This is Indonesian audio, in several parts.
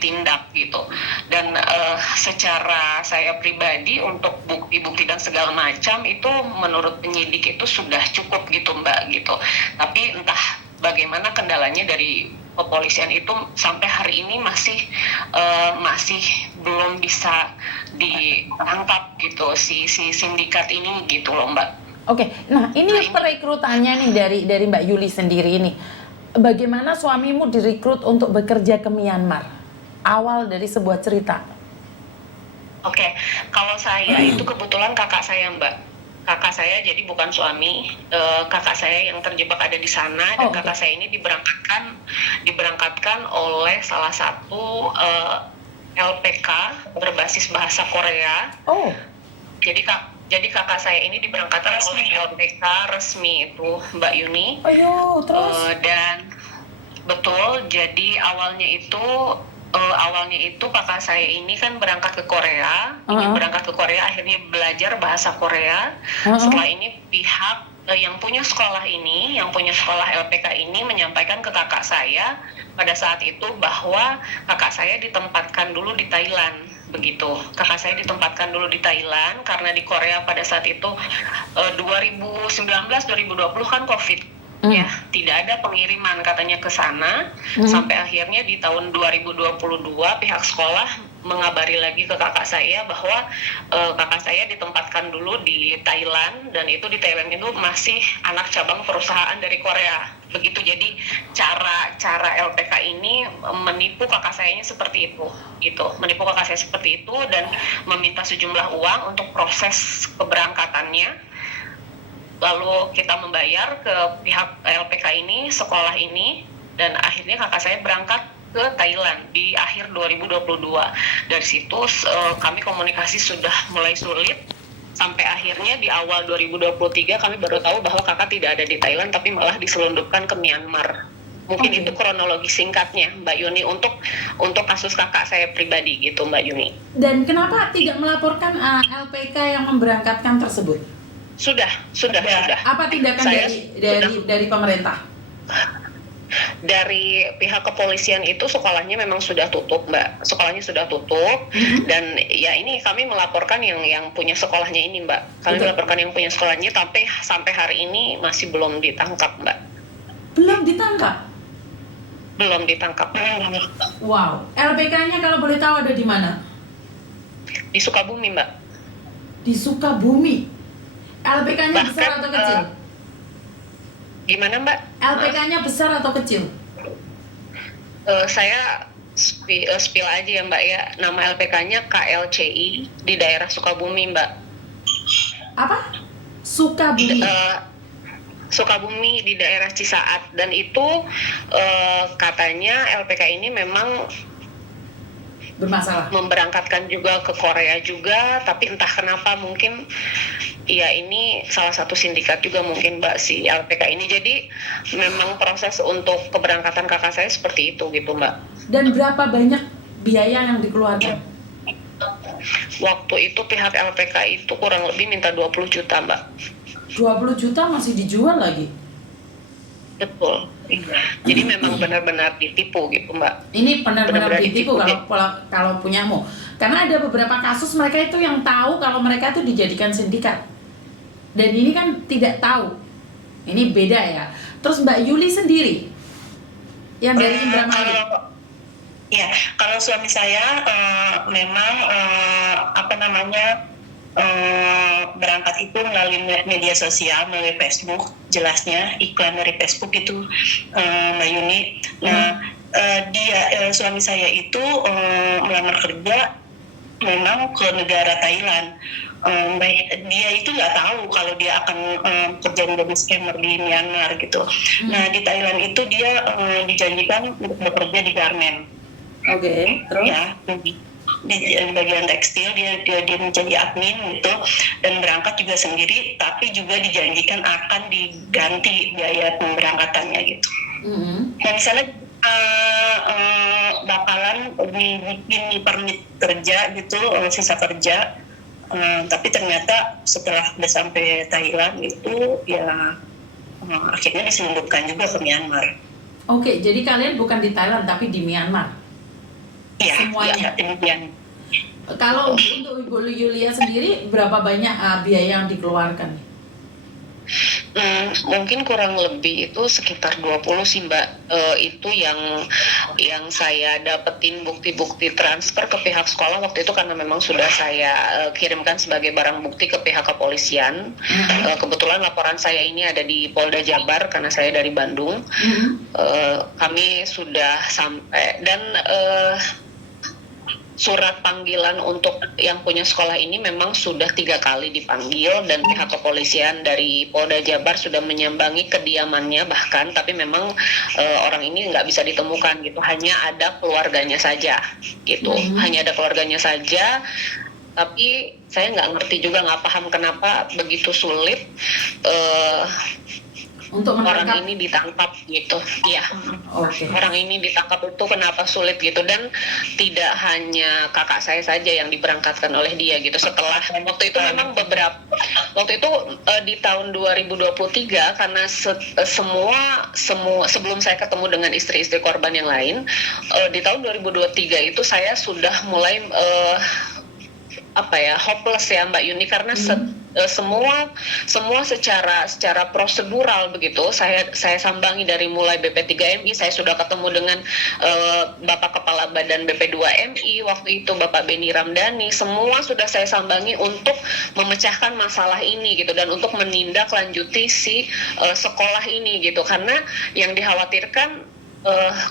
tindak gitu. Dan secara saya pribadi untuk bukti-bukti dan segala macam itu menurut penyidik itu sudah cukup gitu Mbak gitu. Tapi entah bagaimana kendalanya dari kepolisian itu sampai hari ini masih belum bisa ditangkap gitu si sindikat ini gitu loh Mbak. Oke, nah ini perekrutannya nih dari Mbak Yuli sendiri ini. Bagaimana suamimu direkrut untuk bekerja ke Myanmar? Awal dari sebuah cerita. Oke, kalau saya itu kebetulan kakak saya Mbak. Kakak saya jadi bukan suami, kakak saya yang terjebak ada di sana dan kakak saya ini diberangkatkan oleh salah satu LPK berbasis bahasa Korea. Oh. Jadi kakak saya ini diberangkatkan oleh LPK resmi itu Mbak Yuni. Ayo, terus? Dan betul, jadi awalnya itu kakak saya ini kan berangkat ke Korea, ingin berangkat ke Korea, akhirnya belajar bahasa Korea. Setelah ini pihak yang punya sekolah LPK ini menyampaikan ke kakak saya pada saat itu bahwa kakak saya ditempatkan dulu di Thailand. Begitu, kakak saya ditempatkan dulu di Thailand karena di Korea pada saat itu 2019-2020 kan COVID. Ya, tidak ada pengiriman katanya ke sana sampai akhirnya di tahun 2022 pihak sekolah mengabari lagi ke kakak saya bahwa kakak saya ditempatkan dulu di Thailand dan itu di Thailand itu masih anak cabang perusahaan dari Korea. Begitu, jadi cara LPK ini menipu kakak saya seperti itu gitu, menipu kakak saya seperti itu dan meminta sejumlah uang untuk proses keberangkatannya. Lalu kita membayar ke pihak LPK ini, sekolah ini, dan akhirnya kakak saya berangkat ke Thailand di akhir 2022. Dari situ kami komunikasi sudah mulai sulit, sampai akhirnya di awal 2023 kami baru tahu bahwa kakak tidak ada di Thailand, tapi malah diselundupkan ke Myanmar. Mungkin itu kronologi singkatnya Mbak Yuni untuk kasus kakak saya pribadi gitu Mbak Yuni. Dan kenapa tidak melaporkan LPK yang memberangkatkan tersebut? Sudah. Apa tindakan dari pemerintah? Dari pihak kepolisian itu sekolahnya memang sudah tutup Mbak, sekolahnya sudah tutup dan ya ini kami melaporkan yang punya sekolahnya ini Mbak, melaporkan yang punya sekolahnya tapi sampai hari ini masih belum ditangkap Mbak. Belum ditangkap? Belum ditangkap. Wow, LPK-nya kalau boleh tahu ada di mana? Di Sukabumi Mbak. Di Sukabumi? LPK-nya besar atau kecil? Gimana Mbak? LPK-nya besar atau kecil? Saya spill aja ya Mbak ya. Nama LPK-nya KLCI di daerah Sukabumi Mbak. Apa? Sukabumi? Sukabumi di daerah Cisaat. Dan itu katanya LPK ini memang bermasalah, memberangkatkan juga ke Korea juga, tapi entah kenapa mungkin ya ini salah satu sindikat juga mungkin Mbak si LPK ini. Jadi memang proses untuk keberangkatan kakak saya seperti itu gitu Mbak. Dan berapa banyak biaya yang dikeluarkan? Waktu itu pihak LPK itu kurang lebih minta 20 juta Mbak. 20 juta masih dijual lagi? Betul. Jadi memang benar-benar ditipu gitu Mbak. Ini benar-benar ditipu kalau punyamu. Karena ada beberapa kasus mereka itu yang tahu kalau mereka itu dijadikan sindikat. Dan ini kan tidak tahu. Ini beda ya. Terus Mbak Yuli sendiri yang dari Indramayu. Ya, kalau suami saya memang berangkat itu melalui media sosial, melalui Facebook, jelasnya iklan dari Facebook itu Mbak Yuni. Nah, suami saya itu melamar kerja memang ke negara Thailand. Dia itu nggak tahu kalau dia akan kerja menjadi scammer di Myanmar gitu. Nah, di Thailand itu dia dijanjikan untuk bekerja di garment. Oke, terus? Ya, di bagian tekstil dia menjadi admin gitu dan berangkat juga sendiri, tapi juga dijanjikan akan diganti biaya pemberangkatannya gitu. Nah, misalnya bakalan dibikin permit kerja gitu, visa kerja, tapi ternyata setelah udah sampai Thailand itu ya akhirnya diselundupkan juga ke Myanmar. Oke, jadi kalian bukan di Thailand tapi di Myanmar? Iya, semuanya. Mbak, demikian. Kalau untuk Ibu Yulia sendiri berapa banyak biaya yang dikeluarkan? Mungkin kurang lebih itu sekitar 20 sih Mbak. Itu yang saya dapetin bukti-bukti transfer ke pihak sekolah waktu itu, karena memang sudah saya kirimkan sebagai barang bukti ke pihak kepolisian. Kebetulan laporan saya ini ada di Polda Jabar karena saya dari Bandung. Kami sudah sampai, dan surat panggilan untuk yang punya sekolah ini memang sudah 3 kali dipanggil, dan pihak kepolisian dari Polda Jabar sudah menyambangi kediamannya bahkan, tapi memang orang ini nggak bisa ditemukan gitu, hanya ada keluarganya saja gitu, hanya ada keluarganya saja. Tapi saya nggak ngerti juga, nggak paham kenapa begitu sulit Untuk orang menangkap. ini ditangkap gitu. Iya. Oke. Orang ini ditangkap itu kenapa sulit gitu, dan tidak hanya kakak saya saja yang diberangkatkan oleh dia gitu. Setelah waktu itu memang waktu itu di tahun 2023, karena semua sebelum saya ketemu dengan istri-istri korban yang lain, di tahun 2023 itu saya sudah mulai hopeless ya Mbak Yuni, karena semua secara prosedural begitu saya sambangi, dari mulai BP3MI. Saya sudah ketemu dengan Bapak Kepala Badan BP2MI waktu itu, Bapak Beni Ramdhani. Semua sudah saya sambangi untuk memecahkan masalah ini gitu, dan untuk menindaklanjuti si sekolah ini gitu, karena yang dikhawatirkan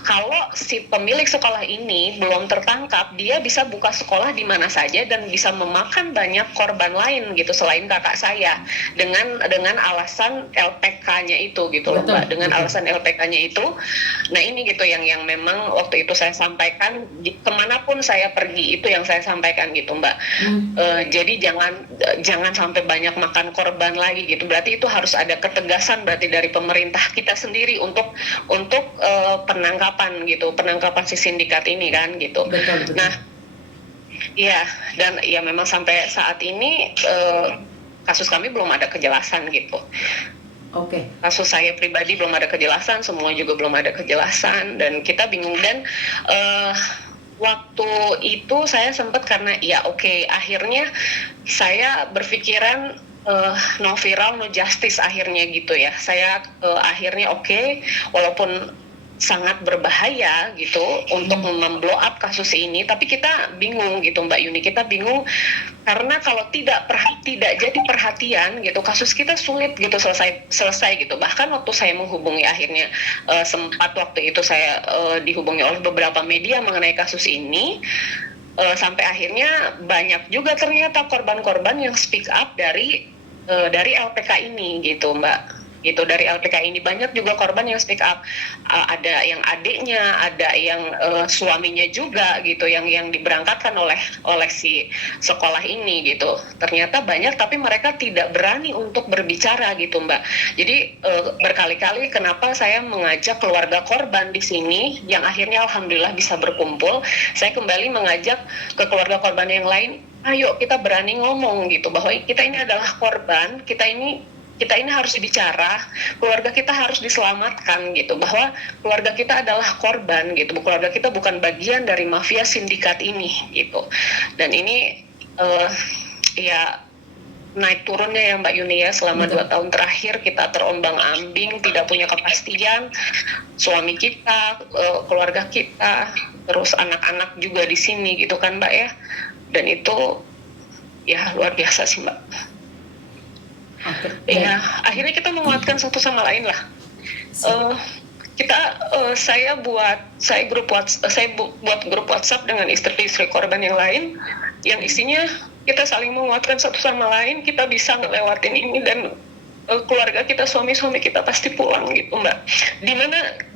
kalau si pemilik sekolah ini belum tertangkap, dia bisa buka sekolah di mana saja dan bisa memakan banyak korban lain gitu selain kakak saya, dengan alasan LPK-nya itu gitu loh Mbak, dengan alasan LPK-nya itu. Nah ini gitu yang memang waktu itu saya sampaikan, kemanapun saya pergi itu yang saya sampaikan gitu Mbak. Jadi jangan sampai banyak makan korban lagi gitu. Berarti itu harus ada ketegasan berarti dari pemerintah kita sendiri untuk penangkapan si sindikat ini kan gitu. Betul. Nah, ya, dan ya memang sampai saat ini kasus kami belum ada kejelasan gitu. Oke. Kasus saya pribadi belum ada kejelasan, semua juga belum ada kejelasan, dan kita bingung. Dan waktu itu saya sempat, karena akhirnya saya berpikiran no viral no justice akhirnya gitu ya. Saya akhirnya walaupun sangat berbahaya gitu untuk memblow up kasus ini, tapi kita bingung gitu Mbak Yuni, kita bingung karena kalau tidak jadi perhatian gitu, kasus kita sulit gitu selesai gitu. Bahkan waktu saya menghubungi akhirnya sempat waktu itu saya dihubungi oleh beberapa media mengenai kasus ini, sampai akhirnya banyak juga ternyata korban-korban yang speak up dari LPK ini gitu Mbak. Gitu, dari LPK ini banyak juga korban yang speak up. Ada yang adiknya, ada yang suaminya juga gitu, yang diberangkatkan oleh si sekolah ini gitu. Ternyata banyak, tapi mereka tidak berani untuk berbicara gitu Mbak. Jadi berkali-kali kenapa saya mengajak keluarga korban di sini, yang akhirnya alhamdulillah bisa berkumpul. Saya kembali mengajak ke keluarga korban yang lain, ayo kita berani ngomong gitu, bahwa kita ini adalah korban, kita ini harus bicara, keluarga kita harus diselamatkan gitu, bahwa keluarga kita adalah korban gitu, keluarga kita bukan bagian dari mafia sindikat ini gitu. Dan ini ya naik turunnya ya Mbak Yuni ya, selama 2 tahun terakhir kita terombang-ambing, tidak punya kepastian, suami kita, keluarga kita, terus anak-anak juga di sini gitu kan Mbak ya. Dan itu ya luar biasa sih Mbak. Ya, akhirnya kita menguatkan satu sama lain lah. Saya buat grup WhatsApp dengan istri-istri korban yang lain, yang isinya kita saling menguatkan satu sama lain. Kita bisa ngelewatin ini, dan keluarga kita, suami-suami kita pasti pulang gitu Mbak.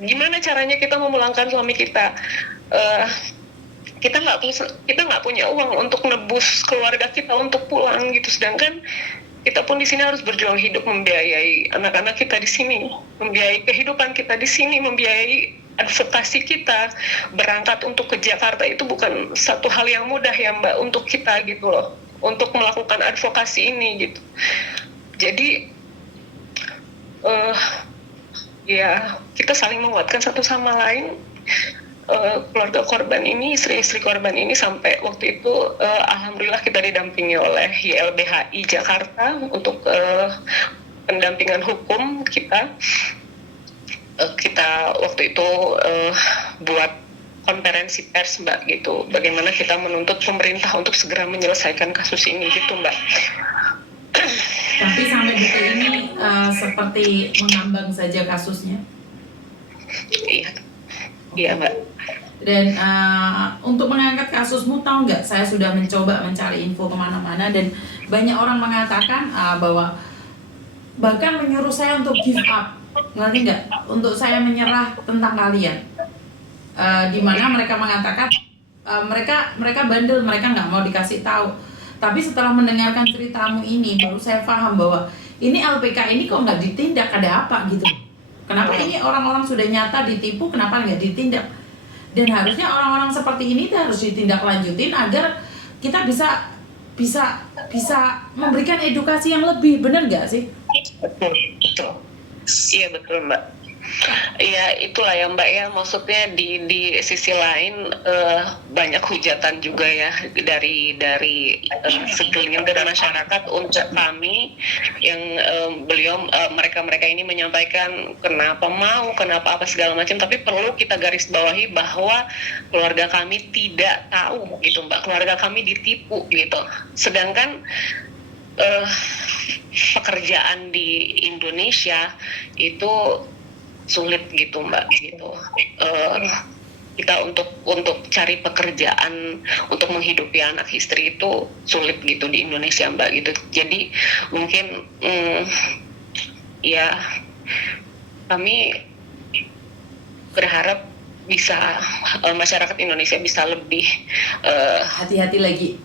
Gimana caranya kita memulangkan suami kita? Kita nggak punya uang untuk nebus keluarga kita untuk pulang gitu, sedangkan kita pun di sini harus berjuang hidup, membiayai anak-anak kita di sini, membiayai kehidupan kita di sini, membiayai advokasi kita. Berangkat untuk ke Jakarta itu bukan satu hal yang mudah ya Mbak untuk kita gitu loh, untuk melakukan advokasi ini gitu. Jadi ya kita saling menguatkan satu sama lain. keluarga korban ini, istri-istri korban ini sampai waktu itu alhamdulillah kita didampingi oleh YLBHI Jakarta untuk pendampingan hukum kita. Kita waktu itu buat konferensi pers Mbak gitu, bagaimana kita menuntut pemerintah untuk segera menyelesaikan kasus ini gitu Mbak. Tapi sampai detik ini seperti mengambang saja kasusnya. Iya Mbak. Dan untuk mengangkat kasusmu, tahu nggak, saya sudah mencoba mencari info kemana-mana dan banyak orang mengatakan bahwa bahkan menyuruh saya untuk give up, ngerti nggak? Untuk saya menyerah tentang kalian. Di mana mereka mengatakan mereka bandel, mereka nggak mau dikasih tahu. Tapi setelah mendengarkan ceritamu ini, baru saya paham bahwa ini LPK ini kok nggak ditindak, ada apa gitu? Kenapa ini orang-orang sudah nyata ditipu, kenapa nggak ditindak? Dan harusnya orang-orang seperti ini harus ditindaklanjutin agar kita bisa memberikan edukasi yang lebih, benar nggak sih? Betul. Iya betul Mbak. Iya itulah ya Mbak ya, maksudnya di sisi lain banyak hujatan juga ya dari segelintir dari masyarakat untuk kami yang mereka ini menyampaikan kenapa apa segala macam, tapi perlu kita garis bawahi bahwa keluarga kami tidak tahu gitu Mbak, keluarga kami ditipu gitu, sedangkan pekerjaan di Indonesia itu sulit gitu Mbak gitu. Kita untuk cari pekerjaan untuk menghidupi anak istri itu sulit gitu di Indonesia Mbak gitu. Jadi mungkin ya kami berharap bisa masyarakat Indonesia bisa lebih hati-hati lagi.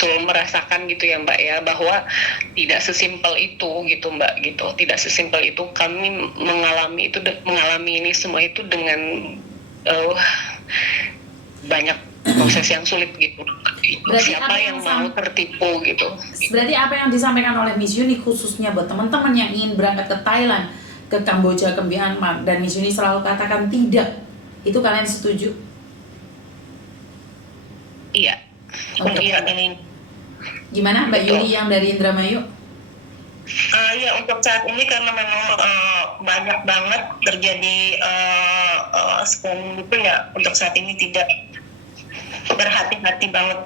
Merasakan gitu ya Mbak ya, bahwa tidak sesimpel itu gitu Mbak gitu, tidak sesimpel itu. Kami mengalami ini semua itu dengan banyak proses yang sulit gitu. Berarti siapa yang mau tertipu gitu. Berarti apa yang disampaikan oleh Miss Yuni khususnya buat teman-teman yang ingin berangkat ke Thailand, ke Kamboja, ke Myanmar, dan Miss Yuni selalu katakan tidak, itu kalian setuju? Iya. Okay. Ini Gimana Mbak Yuni yang dari Indramayu? Ya untuk saat ini karena memang banyak banget terjadi scam gitu ya, untuk saat ini tidak berhati-hati banget.